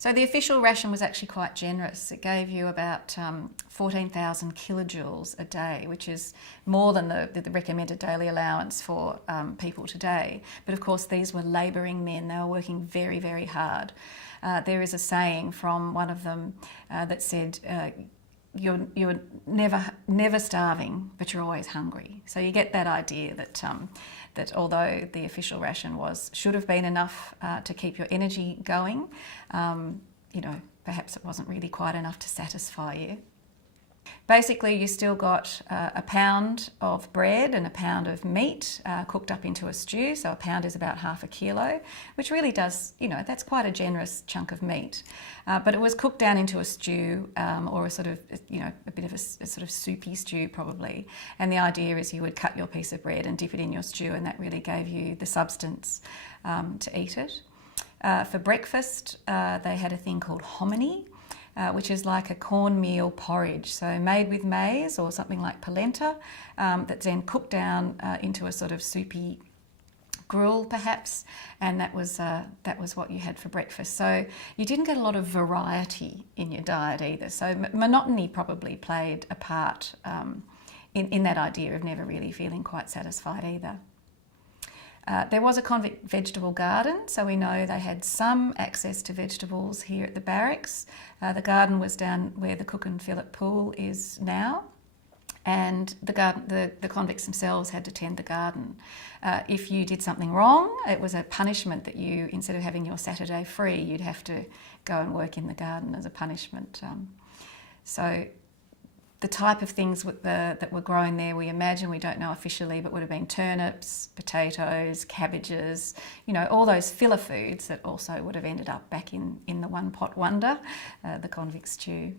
So the official ration was actually quite generous. It gave you about 14,000 kilojoules a day, which is more than the recommended daily allowance for people today. But of course, these were labouring men. They were working very, very hard. There is a saying from one of them that said, you're never starving, but you're always hungry. So you get that idea that that although the official ration should have been enough to keep your energy going, you know, perhaps it wasn't really quite enough to satisfy you. Basically, you still got a pound of bread and a pound of meat cooked up into a stew. So a pound is about half a kilo, which really does, you know, that's quite a generous chunk of meat. But it was cooked down into a stew or a sort of, you know, a bit of a sort of soupy stew probably. And the idea is you would cut your piece of bread and dip it in your stew, and that really gave you the substance to eat it. For breakfast, they had a thing called hominy, which is like a cornmeal porridge, so made with maize or something like polenta, that's then cooked down into a sort of soupy gruel perhaps, and that was what you had for breakfast. So you didn't get a lot of variety in your diet either, so monotony probably played a part in that idea of never really feeling quite satisfied either. There was a convict vegetable garden, so we know they had some access to vegetables here at the barracks. The garden was down where the Cook and Fillet pool is now, and the convicts themselves had to tend the garden. If you did something wrong, it was a punishment that you, instead of having your Saturday free, you'd have to go and work in the garden as a punishment. So the type of things that were grown there, we imagine, we don't know officially, but would have been turnips, potatoes, cabbages, you know, all those filler foods that also would have ended up back in the one pot wonder, the convict stew.